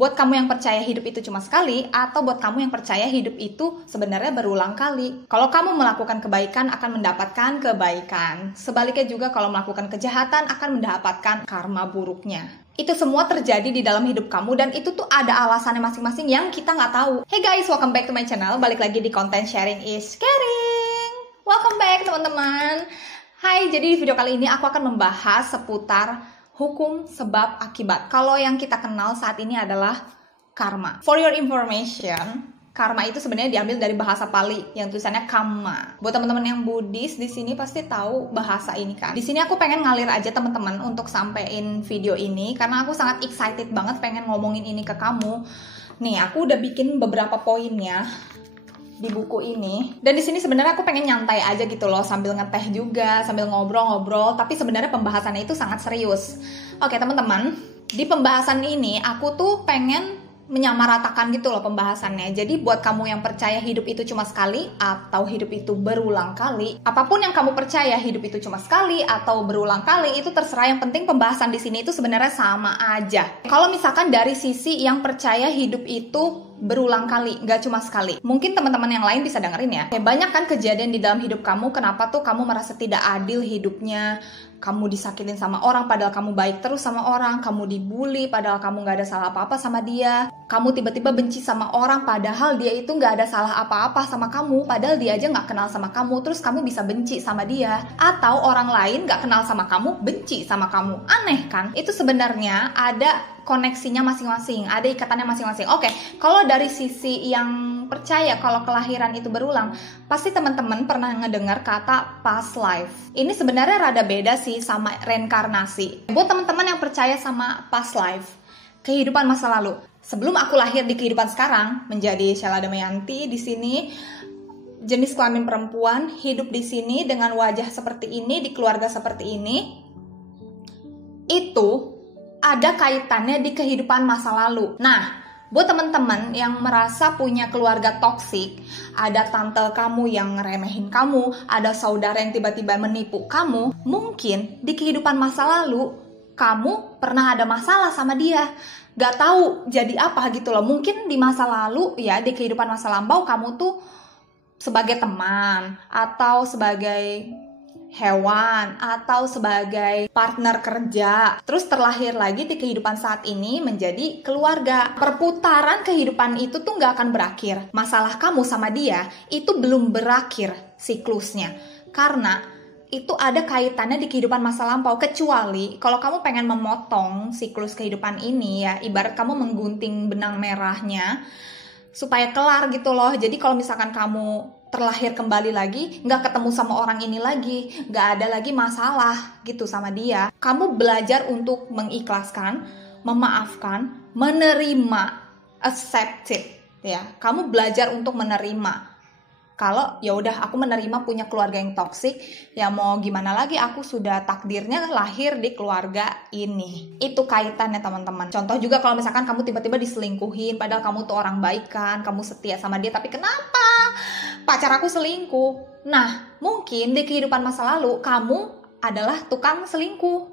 Buat kamu yang percaya hidup itu cuma sekali, atau buat kamu yang percaya hidup itu sebenarnya berulang kali. Kalau kamu melakukan kebaikan akan mendapatkan kebaikan. Sebaliknya juga kalau melakukan kejahatan akan mendapatkan karma buruknya. Itu semua terjadi di dalam hidup kamu dan itu tuh ada alasannya masing-masing yang kita nggak tahu. Hey guys, welcome back to my channel. Balik lagi di konten sharing is caring. Welcome back teman-teman. Hai, jadi di video kali ini aku akan membahas seputar hukum sebab akibat. Kalau yang kita kenal saat ini adalah karma. For your information, karma itu sebenarnya diambil dari bahasa Pali yang tulisannya kamma. Buat teman-teman yang Buddhis di sini pasti tahu bahasa ini kan. Di sini aku pengen ngalir aja teman-teman untuk sampein video ini karena aku sangat excited banget pengen ngomongin ini ke kamu. Nih, aku udah bikin beberapa poinnya di buku ini. Dan di sini sebenarnya aku pengen nyantai aja gitu loh, sambil ngeteh juga, sambil ngobrol-ngobrol, tapi sebenarnya pembahasannya itu sangat serius. Oke, teman-teman, di pembahasan ini aku tuh pengen menyamaratakan gitu loh pembahasannya. Jadi buat kamu yang percaya hidup itu cuma sekali atau hidup itu berulang kali, apapun yang kamu percaya hidup itu cuma sekali atau berulang kali itu terserah, yang penting pembahasan di sini itu sebenarnya sama aja. Kalau misalkan dari sisi yang percaya hidup itu berulang kali, nggak cuma sekali. Mungkin teman-teman yang lain bisa dengerin ya. Banyak kan kejadian di dalam hidup kamu, kenapa tuh kamu merasa tidak adil hidupnya, kamu disakitin sama orang padahal kamu baik terus sama orang, kamu dibully padahal kamu nggak ada salah apa-apa sama dia, kamu tiba-tiba benci sama orang padahal dia itu nggak ada salah apa-apa sama kamu, padahal dia aja nggak kenal sama kamu, terus kamu bisa benci sama dia. Atau orang lain nggak kenal sama kamu, benci sama kamu. Aneh kan? Itu sebenarnya ada koneksinya masing-masing, ada ikatannya masing-masing. Oke, kalau dari sisi yang percaya kalau kelahiran itu berulang, pasti teman-teman pernah ngedengar kata past life. Ini sebenarnya rada beda sih sama reinkarnasi. Buat teman-teman yang percaya sama past life, kehidupan masa lalu, sebelum aku lahir di kehidupan sekarang menjadi Sheila Damayanti di sini, jenis kelamin perempuan, hidup di sini dengan wajah seperti ini, di keluarga seperti ini, itu ada kaitannya di kehidupan masa lalu. Nah, buat teman-teman yang merasa punya keluarga toksik, ada tante kamu yang ngeremehin kamu, ada saudara yang tiba-tiba menipu kamu, mungkin di kehidupan masa lalu kamu pernah ada masalah sama dia. Gak tahu jadi apa gitu loh. Mungkin di masa lalu ya, di kehidupan masa lampau kamu tuh sebagai teman atau sebagai hewan atau sebagai partner kerja, terus terlahir lagi di kehidupan saat ini menjadi keluarga. Perputaran kehidupan itu tuh nggak akan berakhir. Masalah kamu sama dia itu belum berakhir siklusnya, karena itu ada kaitannya di kehidupan masa lampau. Kecuali kalau kamu pengen memotong siklus kehidupan ini ya, ibarat kamu menggunting benang merahnya supaya kelar gitu loh. Jadi kalau misalkan kamu terlahir kembali lagi, nggak ketemu sama orang ini lagi, nggak ada lagi masalah gitu sama dia, kamu belajar untuk mengikhlaskan, memaafkan, menerima, accept it, ya. Kamu belajar untuk menerima. Kalau ya udah aku menerima punya keluarga yang toksik, ya mau gimana lagi, aku sudah takdirnya lahir di keluarga ini. Itu kaitannya teman-teman. Contoh juga kalau misalkan kamu tiba-tiba diselingkuhin, padahal kamu tuh orang baik kan, kamu setia sama dia, tapi kenapa pacar aku selingkuh? Nah, mungkin di kehidupan masa lalu kamu adalah tukang selingkuh.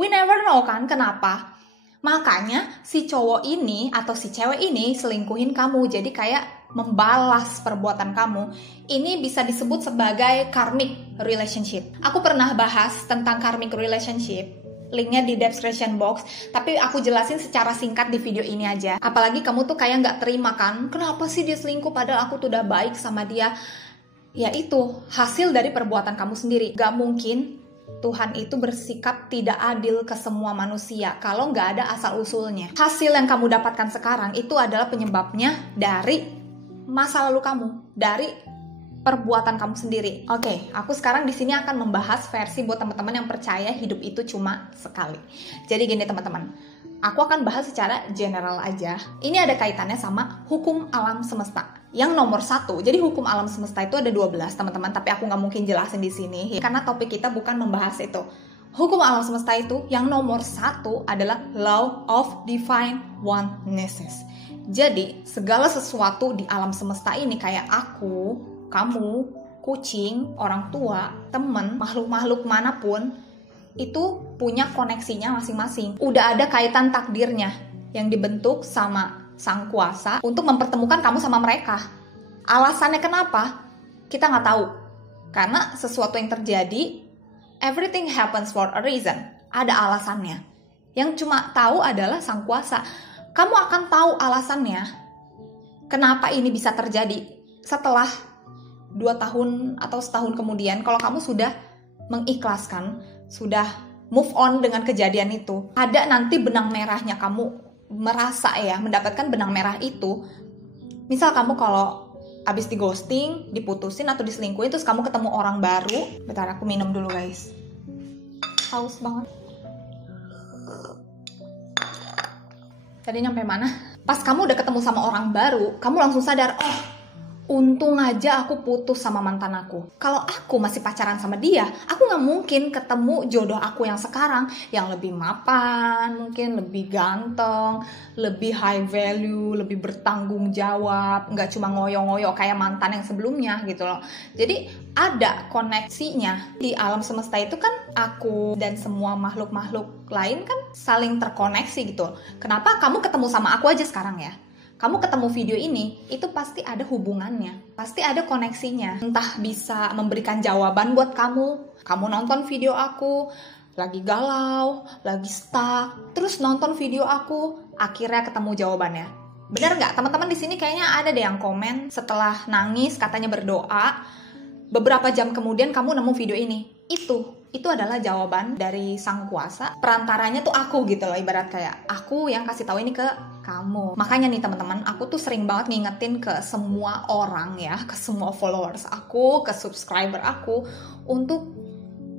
We never know kan kenapa. Makanya si cowok ini atau si cewek ini selingkuhin kamu, jadi kayak membalas perbuatan kamu. Ini bisa disebut sebagai karmic relationship. Aku pernah bahas tentang karmic relationship, linknya di description box, tapi aku jelasin secara singkat di video ini aja. Apalagi kamu tuh kayak nggak terima kan, kenapa sih dia selingkuh padahal aku tuh udah baik sama dia. Ya itu hasil dari perbuatan kamu sendiri. Gak mungkin Tuhan itu bersikap tidak adil ke semua manusia kalau nggak ada asal-usulnya. Hasil yang kamu dapatkan sekarang itu adalah penyebabnya dari masa lalu kamu, dari perbuatan kamu sendiri. Oke, aku sekarang di sini akan membahas versi buat teman-teman yang percaya hidup itu cuma sekali. Jadi gini teman-teman, aku akan bahas secara general aja. Ini ada kaitannya sama hukum alam semesta. Yang nomor 1, jadi hukum alam semesta itu ada 12 teman-teman, tapi aku nggak mungkin jelasin di sini karena topik kita bukan membahas itu. Hukum alam semesta itu yang nomor 1 adalah law of divine oneness. Jadi segala sesuatu di alam semesta ini kayak aku, kamu, kucing, orang tua, temen, makhluk-makhluk manapun itu punya koneksinya masing-masing. Udah ada kaitan takdirnya. yang dibentuk sama sang kuasa untuk mempertemukan kamu sama mereka. Alasannya kenapa? Kita nggak tahu. Karena sesuatu yang terjadi, everything happens for a reason. Ada alasannya. Yang cuma tahu adalah sang kuasa. Kamu akan tahu alasannya kenapa ini bisa terjadi setelah 2 tahun atau setahun kemudian, kalau kamu sudah mengikhlaskan, sudah move on dengan kejadian itu. Ada nanti benang merahnya, kamu merasa ya mendapatkan benang merah itu. Misal kamu kalau abis di ghosting, diputusin atau diselingkuhin, terus kamu ketemu orang baru. Bentar, aku minum dulu guys, haus banget. Tadi nyampe mana? Pas kamu udah ketemu sama orang baru, kamu langsung sadar, oh untung aja aku putus sama mantan aku. Kalau aku masih pacaran sama dia, aku gak mungkin ketemu jodoh aku yang sekarang, yang lebih mapan, mungkin lebih ganteng, lebih high value, lebih bertanggung jawab, gak cuma ngoyo-ngoyo kayak mantan yang sebelumnya gitu loh. Jadi ada koneksinya. Di alam semesta itu kan aku dan semua makhluk-makhluk lain kan saling terkoneksi gitu. Kenapa kamu ketemu sama aku aja sekarang ya? Kamu ketemu video ini, itu pasti ada hubungannya, pasti ada koneksinya. Entah bisa memberikan jawaban buat kamu. Kamu nonton video aku, lagi galau, lagi stuck, terus nonton video aku, akhirnya ketemu jawabannya. Bener nggak? Teman-teman di sini kayaknya ada deh yang komen setelah nangis, katanya berdoa. Beberapa jam kemudian kamu nemu video ini. Itu adalah jawaban dari sang kuasa. Perantaranya tuh aku gitu loh, ibarat kayak aku yang kasih tahu ini ke kamu. Makanya nih teman-teman, aku tuh sering banget ngingetin ke semua orang ya, ke semua followers aku, ke subscriber aku, untuk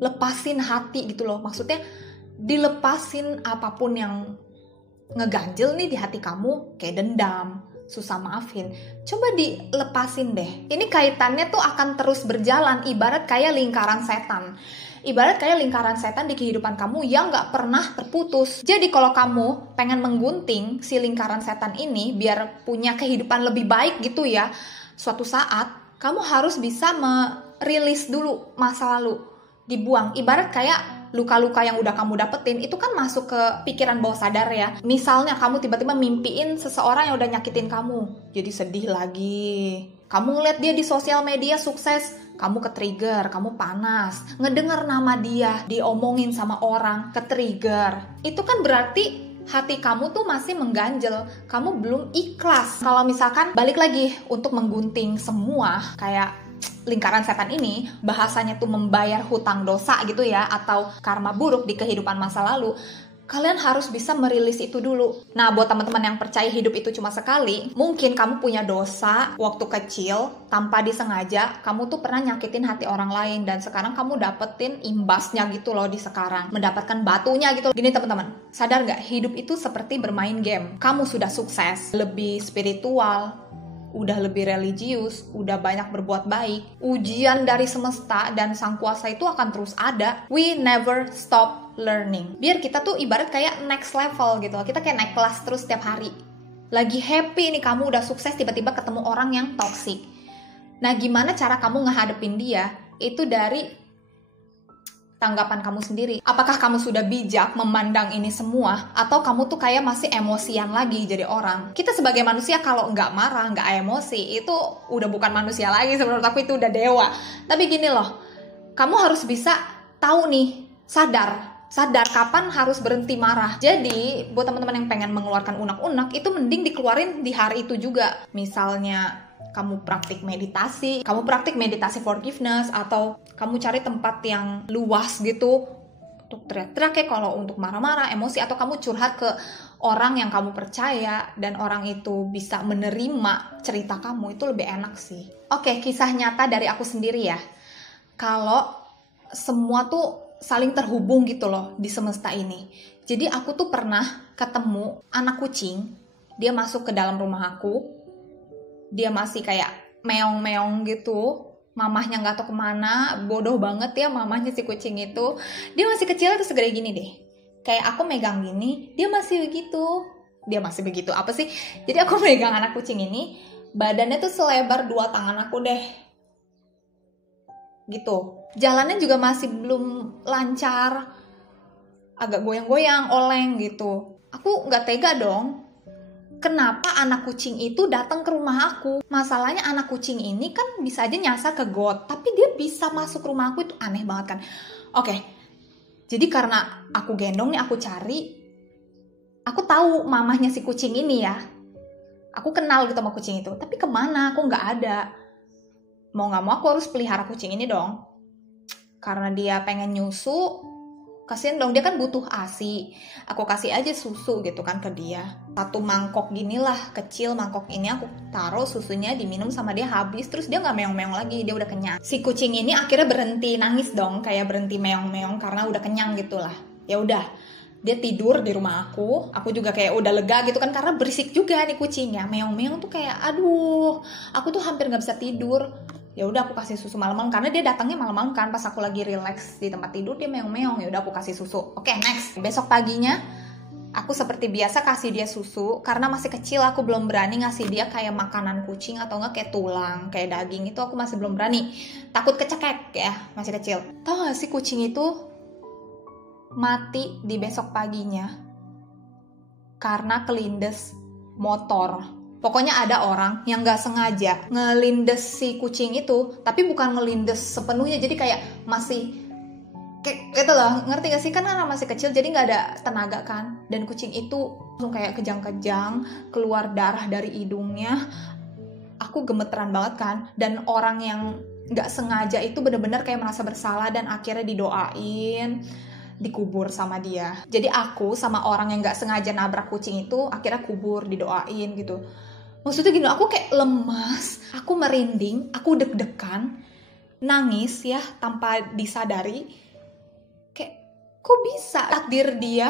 lepasin hati gitu loh. Maksudnya dilepasin apapun yang ngeganjel nih di hati kamu, kayak dendam, susah maafin, coba dilepasin deh. Ini kaitannya tuh akan terus berjalan, ibarat kayak lingkaran setan. Ibarat kayak lingkaran setan di kehidupan kamu yang gak pernah terputus. Jadi kalau kamu pengen menggunting si lingkaran setan ini biar punya kehidupan lebih baik gitu ya, suatu saat kamu harus bisa merilis dulu masa lalu, dibuang. Ibarat kayak luka-luka yang udah kamu dapetin itu kan masuk ke pikiran bawah sadar ya. Misalnya kamu tiba-tiba mimpiin seseorang yang udah nyakitin kamu, jadi sedih lagi. Kamu ngeliat dia di sosial media sukses, kamu ke-trigger, kamu panas. Ngedenger nama dia diomongin sama orang, ke-trigger. Itu kan berarti hati kamu tuh masih mengganjel, kamu belum ikhlas. Kalau misalkan balik lagi untuk menggunting semua kayak lingkaran setan ini, bahasanya tuh membayar hutang dosa gitu ya, atau karma buruk di kehidupan masa lalu, kalian harus bisa merilis itu dulu. Nah, buat teman-teman yang percaya hidup itu cuma sekali, mungkin kamu punya dosa waktu kecil, tanpa disengaja, kamu tuh pernah nyakitin hati orang lain, dan sekarang kamu dapetin imbasnya gitu loh di sekarang, mendapatkan batunya gitu. Gini teman-teman, sadar nggak? Hidup itu seperti bermain game. Kamu sudah sukses, lebih spiritual, udah lebih religius, udah banyak berbuat baik, ujian dari semesta dan sang kuasa itu akan terus ada. We never stop learning. Biar kita tuh ibarat kayak next level gitu. Kita kayak naik kelas terus setiap hari. Lagi happy nih kamu udah sukses, tiba-tiba ketemu orang yang toxic. Nah, gimana cara kamu ngehadepin dia? Itu dari tanggapan kamu sendiri. Apakah kamu sudah bijak memandang ini semua, atau kamu tuh kayak masih emosian lagi jadi orang? Kita sebagai manusia kalau nggak marah, nggak emosi, itu udah bukan manusia lagi. Menurut aku itu udah dewa. Tapi gini loh, kamu harus bisa tahu nih, sadar kapan harus berhenti marah. Jadi buat teman-teman yang pengen mengeluarkan unek-unek, itu mending dikeluarin di hari itu juga. Misalnya kamu praktik meditasi forgiveness, atau kamu cari tempat yang luas gitu untuk teriak-teriak kayak kalau untuk marah-marah, emosi, atau kamu curhat ke orang yang kamu percaya dan orang itu bisa menerima cerita kamu, itu lebih enak sih. Oke, kisah nyata dari aku sendiri ya. Kalau semua tuh saling terhubung gitu loh di semesta ini. Jadi aku tuh pernah ketemu anak kucing, dia masuk ke dalam rumah aku. Dia masih kayak meong-meong gitu, mamahnya nggak tahu kemana, bodoh banget ya mamahnya si kucing itu. Dia masih kecil tuh segede gini deh, kayak aku megang gini, dia masih begitu, apa sih? Jadi aku megang anak kucing ini, badannya tuh selebar 2 tangan aku deh, gitu. Jalannya juga masih belum lancar, agak goyang-goyang, oleng gitu. Aku nggak tega dong. kenapa anak kucing itu datang ke rumah aku. Masalahnya anak kucing ini kan bisa aja nyasar ke got, tapi dia bisa masuk rumah aku, itu aneh banget kan. Oke, jadi karena aku gendong nih, aku cari, aku tahu mamahnya si kucing ini ya. Aku kenal gitu sama kucing itu, tapi kemana? Aku nggak ada. Mau nggak mau aku harus pelihara kucing ini dong. Karena dia pengen nyusu, kasihan dong, dia kan butuh ASI. Aku kasih aja susu gitu kan ke dia. Satu mangkok ginilah, kecil mangkok ini aku taruh susunya, diminum sama dia habis. Terus dia nggak meong-meong lagi, dia udah kenyang. Si kucing ini akhirnya berhenti nangis dong, kayak berhenti meong-meong karena udah kenyang gitu lah. Ya udah, dia tidur di rumah aku juga kayak udah lega gitu kan, karena berisik juga nih kucingnya, meong-meong tuh kayak aduh, aku tuh hampir nggak bisa tidur. Ya udah aku kasih susu malam-malam karena dia datangnya malam-malam kan, pas aku lagi relax di tempat tidur dia meong-meong. Ya udah aku kasih susu. Oke, next. Besok paginya aku seperti biasa kasih dia susu karena masih kecil, aku belum berani ngasih dia kayak makanan kucing atau enggak kayak tulang, kayak daging, itu aku masih belum berani. Takut kecekek ya, masih kecil. Tahu gak sih kucing itu mati di besok paginya karena kelindes motor. Pokoknya ada orang yang gak sengaja ngelindes si kucing itu, tapi bukan ngelindes sepenuhnya, jadi kayak masih kayak gitu loh, ngerti gak sih? Kan karena masih kecil jadi gak ada tenaga kan, dan kucing itu langsung kayak kejang-kejang, keluar darah dari hidungnya. Aku gemeteran banget kan, dan orang yang gak sengaja itu bener-bener kayak merasa bersalah dan akhirnya didoain, dikubur sama dia. Jadi aku sama orang yang gak sengaja nabrak kucing itu akhirnya kubur, didoain gitu. Maksudnya gini, aku kayak lemas, aku merinding, aku deg-degan, nangis ya tanpa disadari. Kayak kok bisa takdir dia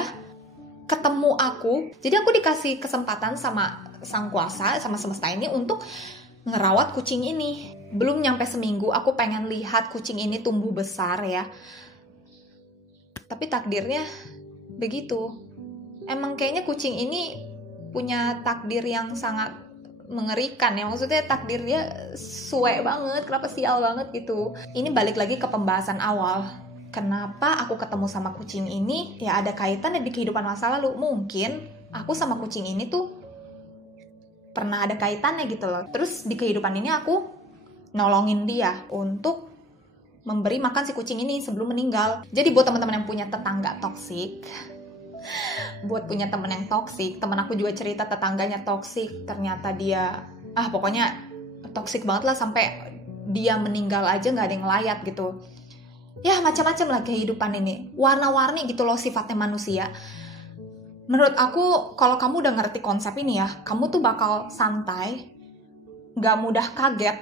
ketemu aku. Jadi aku dikasih kesempatan sama sang kuasa, sama semesta ini untuk ngerawat kucing ini. Belum nyampe seminggu aku pengen lihat kucing ini tumbuh besar ya. Tapi takdirnya begitu. Emang kayaknya kucing ini punya takdir yang sangat mengerikan ya. Maksudnya takdir dia suwe banget, kenapa sial banget gitu. Ini balik lagi ke pembahasan awal. Kenapa aku ketemu sama kucing ini? Ya ada kaitannya di kehidupan masa lalu. Mungkin aku sama kucing ini tuh pernah ada kaitannya gitu loh. Terus di kehidupan ini aku nolongin dia untuk memberi makan si kucing ini sebelum meninggal. Jadi buat teman-teman yang punya tetangga toksik, buat punya teman yang toksik, teman aku juga cerita tetangganya toksik, ternyata dia pokoknya toksik banget lah, sampai dia meninggal aja nggak ada yang layak gitu. Ya macam-macam lah kehidupan ini, warna-warni gitu loh sifatnya manusia. Menurut aku kalau kamu udah ngerti konsep ini ya, kamu tuh bakal santai, nggak mudah kaget,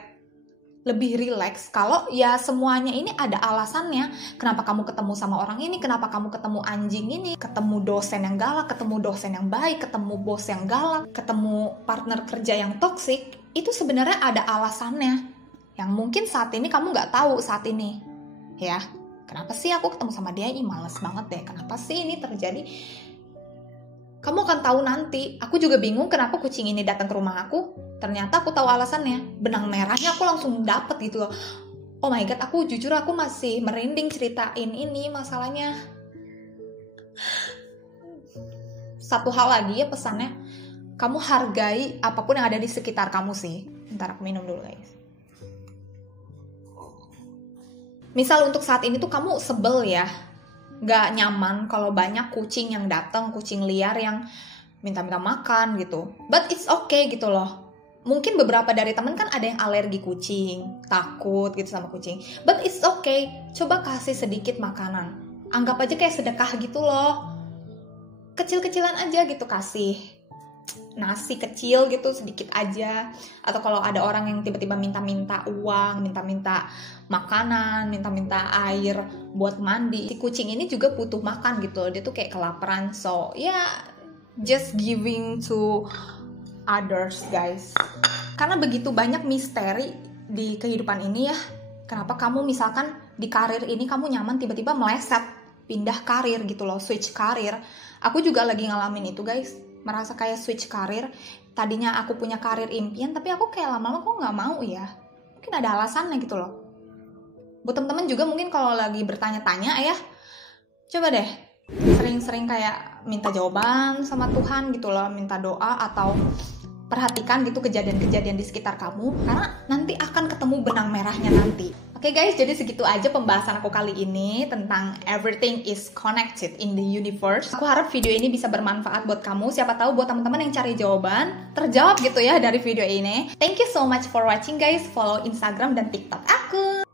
lebih rileks kalau ya semuanya ini ada alasannya. Kenapa kamu ketemu sama orang ini, kenapa kamu ketemu anjing ini, ketemu dosen yang galak, ketemu dosen yang baik, ketemu bos yang galak, ketemu partner kerja yang toksik, itu sebenarnya ada alasannya yang mungkin saat ini kamu nggak tahu saat ini ya. Kenapa sih aku ketemu sama dia, males banget deh, kenapa sih ini terjadi? Kamu akan tahu nanti. Aku juga bingung kenapa kucing ini datang ke rumah aku. Ternyata aku tahu alasannya. Benang merahnya aku langsung dapet gitu loh. Oh my god, aku jujur aku masih merinding ceritain ini masalahnya. Satu hal lagi ya pesannya, kamu hargai apapun yang ada di sekitar kamu sih. Ntar aku minum dulu guys. Misal untuk saat ini tuh kamu sebel ya, gak nyaman kalau banyak kucing yang datang, kucing liar yang minta-minta makan gitu. But it's okay gitu loh. Mungkin beberapa dari temen kan ada yang alergi kucing, takut gitu sama kucing. But it's okay. Coba kasih sedikit makanan. Anggap aja kayak sedekah gitu loh. Kecil-kecilan aja gitu kasih. Nasi kecil gitu sedikit aja. Atau kalau ada orang yang tiba-tiba minta-minta uang, minta-minta makanan, minta-minta air buat mandi, si kucing ini juga butuh makan gitu loh. Dia tuh kayak kelaparan. So just giving to others guys. Karena begitu banyak misteri di kehidupan ini ya. Kenapa kamu misalkan di karir ini kamu nyaman, tiba-tiba meleset, pindah karir gitu loh, switch karir. Aku juga lagi ngalamin itu guys, merasa kayak switch karir. Tadinya aku punya karir impian, tapi aku kayak lama-lama kok gak mau ya. Mungkin ada alasannya gitu loh. Buat temen-temen juga mungkin kalau lagi bertanya-tanya ya, coba deh Sering-sering kayak minta jawaban sama Tuhan gitu loh, minta doa, atau perhatikan gitu kejadian-kejadian di sekitar kamu, karena nanti akan ketemu benang merahnya nanti. Oke guys, jadi segitu aja pembahasan aku kali ini tentang everything is connected in the universe. Aku harap video ini bisa bermanfaat buat kamu. Siapa tahu buat teman-teman yang cari jawaban, terjawab gitu ya dari video ini. Thank you so much for watching guys. Follow Instagram dan TikTok aku.